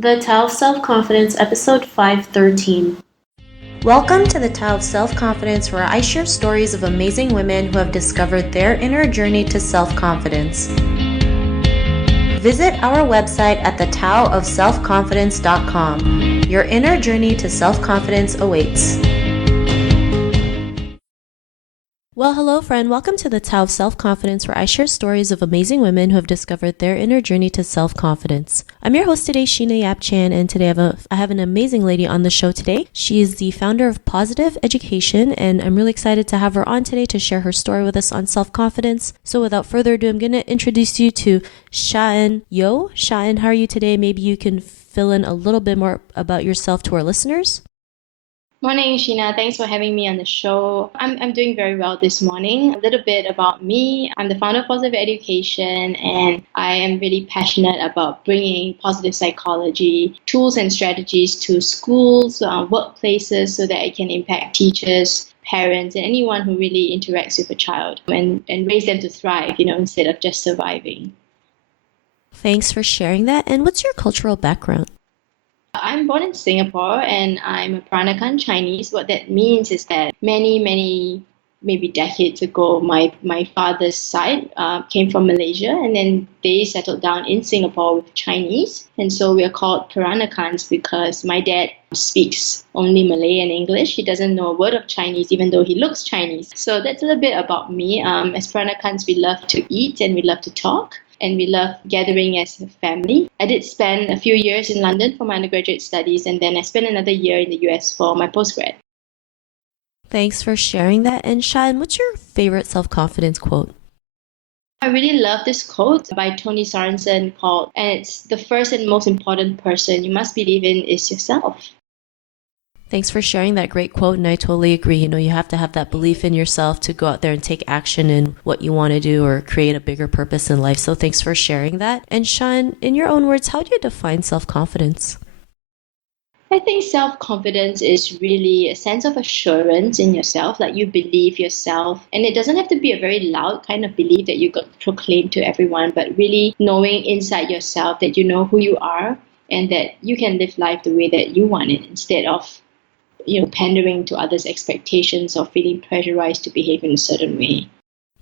The Tao of Self-Confidence, episode 513. Welcome to the Tao of Self-Confidence, where I share stories of amazing women who have discovered their inner journey to self-confidence. Visit our website at thetaoofselfconfidence.com. Your inner journey to self-confidence awaits. Well, hello, friend. Welcome to the Tao of Self-Confidence, where I share stories of amazing women who have discovered their inner journey to self-confidence. I'm your host today, Shaen Yeo, and today I have an amazing lady on the show today. She is the founder of Positive Education, and I'm really excited to have her on today to share her story with us on self-confidence. So without further ado, I'm going to introduce you to Shaen Yeo. Shaen, how are you today? Maybe you can fill in a little bit more about yourself to our listeners. Morning, Sheena. Thanks for having me on the show. I'm doing very well this morning. A little bit about me. I'm the founder of Positive Education, and I am really passionate about bringing positive psychology tools and strategies to schools, workplaces, so that it can impact teachers, parents, and anyone who really interacts with a child and raise them to thrive, instead of just surviving. Thanks for sharing that. And what's your cultural background? I'm born in Singapore and I'm a Peranakan Chinese. What that means is that many, maybe decades ago, my father's side came from Malaysia, and then they settled down in Singapore with Chinese. And so we are called Peranakans because my dad speaks only Malay and English. He doesn't know a word of Chinese, even though he looks Chinese. So that's a little bit about me. As Peranakans, we love to eat and we love to talk, and we love gathering as a family. I did spend a few years in London for my undergraduate studies, and then I spent another year in the US for my postgrad. Thanks for sharing that. And Shaen, what's your favorite self-confidence quote? I really love this quote by Tony Sorensen called, and it's the first and most important person you must believe in is yourself. Thanks for sharing that great quote, and I totally agree. You have to have that belief in yourself to go out there and take action in what you want to do or create a bigger purpose in life. So thanks for sharing that. And Shaen, in your own words, how do you define self-confidence? I think self-confidence is really a sense of assurance in yourself, like you believe yourself. And it doesn't have to be a very loud kind of belief that you could proclaim to everyone, but really knowing inside yourself that you know who you are and that you can live life the way that you want it instead of pandering to others' expectations or feeling pressurized to behave in a certain way.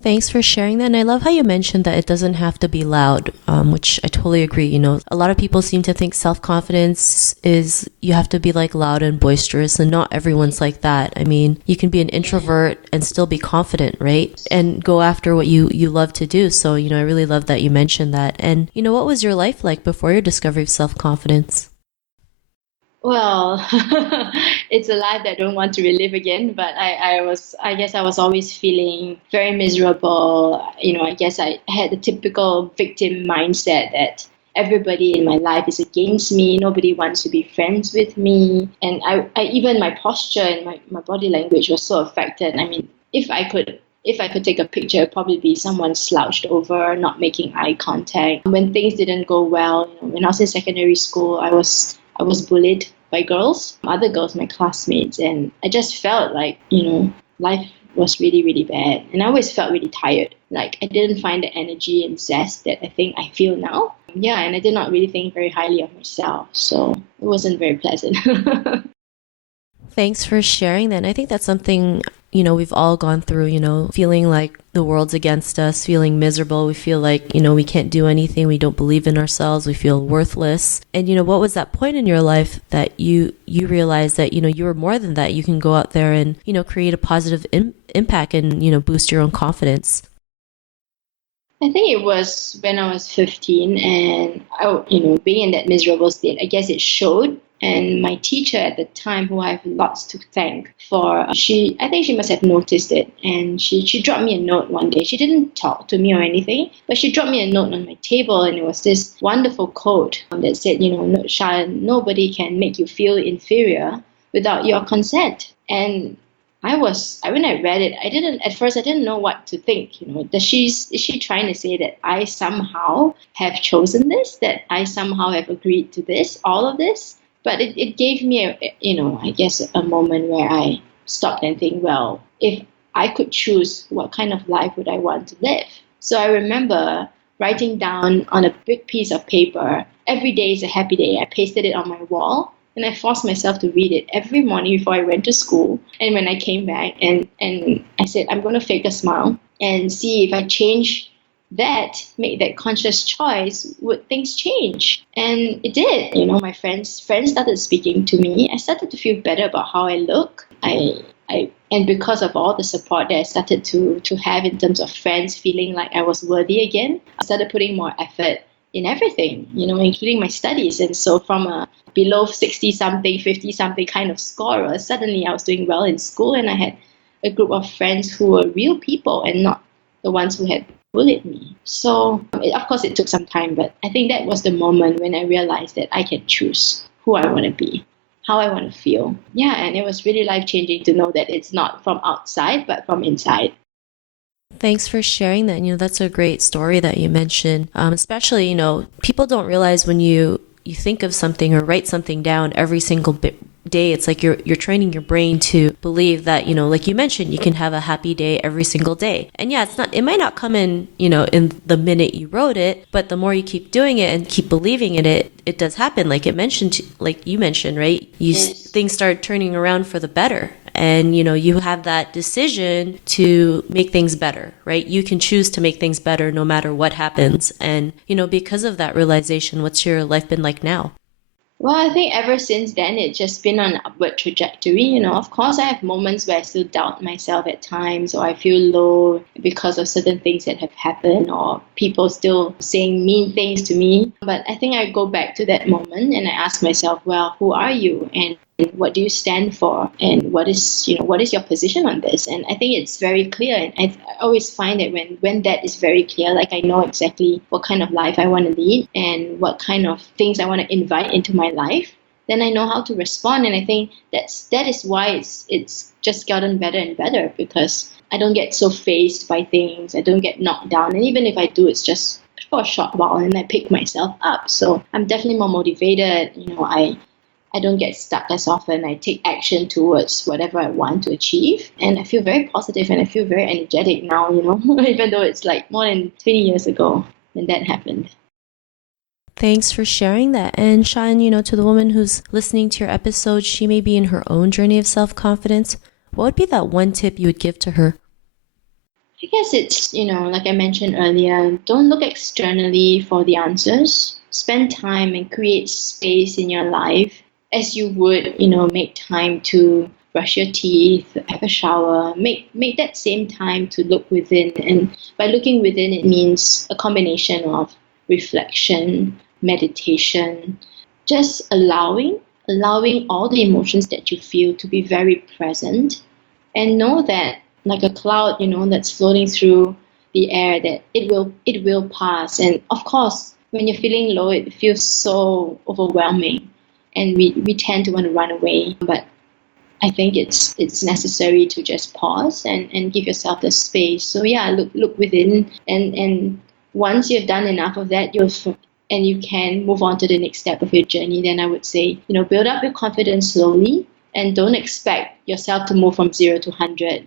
Thanks for sharing that. And I love how you mentioned that it doesn't have to be loud, which I totally agree. A lot of people seem to think self-confidence is you have to be like loud and boisterous, and not everyone's like that. I mean, you can be an introvert and still be confident, right? And go after what you love to do. So, I really love that you mentioned that. And, what was your life like before your discovery of self-confidence? Well, it's a life that I don't want to relive again, but I guess I was always feeling very miserable. I guess I had the typical victim mindset that everybody in my life is against me. Nobody wants to be friends with me. And I even my posture and my body language was so affected. I mean, if I could take a picture, it'd probably be someone slouched over, not making eye contact. When things didn't go well, when I was in secondary school, I was bullied by girls, other girls, my classmates, and I just felt like, life was really, really bad. And I always felt really tired. Like I didn't find the energy and zest that I think I feel now. Yeah, and I did not really think very highly of myself. So it wasn't very pleasant. Thanks for sharing that. And I think that's something, we've all gone through, feeling like the world's against us, feeling miserable. We feel like, we can't do anything. We don't believe in ourselves. We feel worthless. And, what was that point in your life that you realized that, you were more than that? You can go out there and, create a positive impact and, boost your own confidence. I think it was when I was 15 and being in that miserable state, I guess it showed. And my teacher at the time, who I have lots to thank for, I think she must have noticed it. And she dropped me a note one day. She didn't talk to me or anything, but she dropped me a note on my table, and it was this wonderful quote that said, no, Shaen, nobody can make you feel inferior without your consent. And when I read it, at first I didn't know what to think. Is she trying to say that I somehow have chosen this, that I somehow have agreed to this, all of this? But it gave me I guess a moment where I stopped and think, well, if I could choose, what kind of life would I want to live? So I remember writing down on a big piece of paper, every day is a happy day. I pasted it on my wall. And I forced myself to read it every morning before I went to school. And when I came back, and I said, I'm going to fake a smile and see if I change that, make that conscious choice, would things change? And it did. My friends started speaking to me. I started to feel better about how I look. And because of all the support that I started to have in terms of friends feeling like I was worthy again, I started putting more effort in everything, including my studies. And so from a below 60 something, 50 something kind of scorer, suddenly I was doing well in school, and I had a group of friends who were real people and not the ones who had bullied me. So of course it took some time, but I think that was the moment when I realized that I can choose who I want to be, how I want to feel. Yeah, and it was really life-changing to know that it's not from outside, but from inside. Thanks for sharing that. That's a great story that you mentioned. Especially, people don't realize when you think of something or write something down every single day, it's like you're training your brain to believe that, like you mentioned, you can have a happy day every single day. And yeah, it might not come in, in the minute you wrote it, but the more you keep doing it and keep believing in it, it does happen. Like you mentioned, right? Yes. Things start turning around for the better. And, you have that decision to make things better, right? You can choose to make things better no matter what happens. And, because of that realization, what's your life been like now? Well, I think ever since then, it's just been on an upward trajectory. Of course, I have moments where I still doubt myself at times, or I feel low because of certain things that have happened, or people still saying mean things to me. But I think I go back to that moment and I ask myself, well, who are you? And what do you stand for, and what is your position on this? And I think it's very clear, and I always find that when that is very clear, like I know exactly what kind of life I want to lead and what kind of things I want to invite into my life, then I know how to respond. And I think that is why it's just gotten better and better, because I don't get so phased by things, I don't get knocked down, and even if I do, it's just for a short while and I pick myself up. So I'm definitely more motivated. I don't get stuck as often. I take action towards whatever I want to achieve. And I feel very positive and I feel very energetic now, even though it's like more than 20 years ago when that happened. Thanks for sharing that. And Shaen, to the woman who's listening to your episode, she may be in her own journey of self-confidence. What would be that one tip you would give to her? I guess it's, like I mentioned earlier, don't look externally for the answers. Spend time and create space in your life as you would, make time to brush your teeth, have a shower, make that same time to look within. And by looking within, it means a combination of reflection, meditation, just allowing all the emotions that you feel to be very present, and know that like a cloud, that's floating through the air, that it will pass. And of course, when you're feeling low, it feels so overwhelming, and we tend to want to run away. But I think it's necessary to just pause and give yourself the space. So yeah, look within, and once you've done enough of that, and you can move on to the next step of your journey, then I would say, build up your confidence slowly, and don't expect yourself to move from 0 to 100,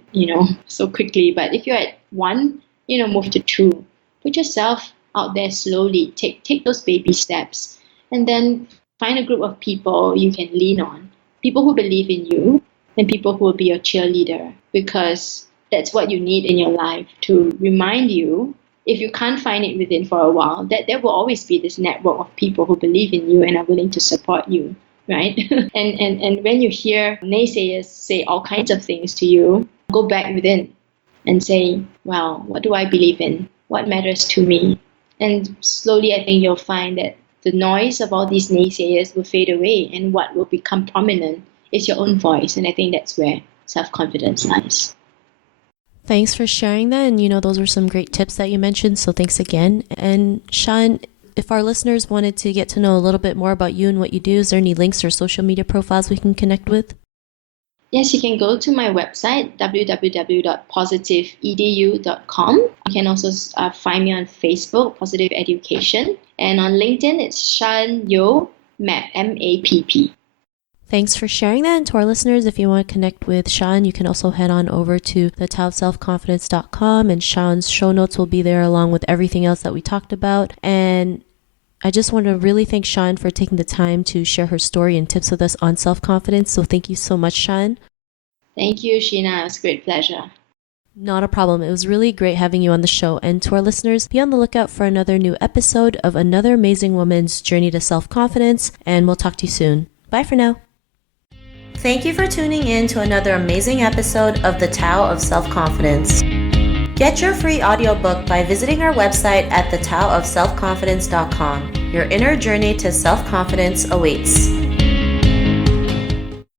so quickly. But if you're at 1, move to 2. Put yourself out there slowly. Take those baby steps, and then find a group of people you can lean on, people who believe in you, and people who will be your cheerleader, because that's what you need in your life, to remind you, if you can't find it within for a while, that there will always be this network of people who believe in you and are willing to support you, right? and when you hear naysayers say all kinds of things to you, go back within and say, well, what do I believe in? What matters to me? And slowly, I think you'll find that the noise of all these naysayers will fade away, and what will become prominent is your own voice. And I think that's where self-confidence lies. Thanks for sharing that. And, those were some great tips that you mentioned. So thanks again. And Shaen, if our listeners wanted to get to know a little bit more about you and what you do, is there any links or social media profiles we can connect with? Yes, you can go to my website, www.positiveedu.com. You can also find me on Facebook, Positive Education. And on LinkedIn, it's Shaen Yeo, MAPP, MAPP. Thanks for sharing that. And to our listeners, if you want to connect with Shaen, you can also head on over to thetowofselfconfidence.com, and Shaen's show notes will be there along with everything else that we talked about. And I just want to really thank Shaen for taking the time to share her story and tips with us on self-confidence. So thank you so much, Shaen. Thank you, Sheena. It was a great pleasure. Not a problem. It was really great having you on the show. And to our listeners, be on the lookout for another new episode of another amazing woman's journey to self-confidence. And we'll talk to you soon. Bye for now. Thank you for tuning in to another amazing episode of The Tao of Self-Confidence. Get your free audiobook by visiting our website at thetowofselfconfidence.com. Your inner journey to self-confidence awaits.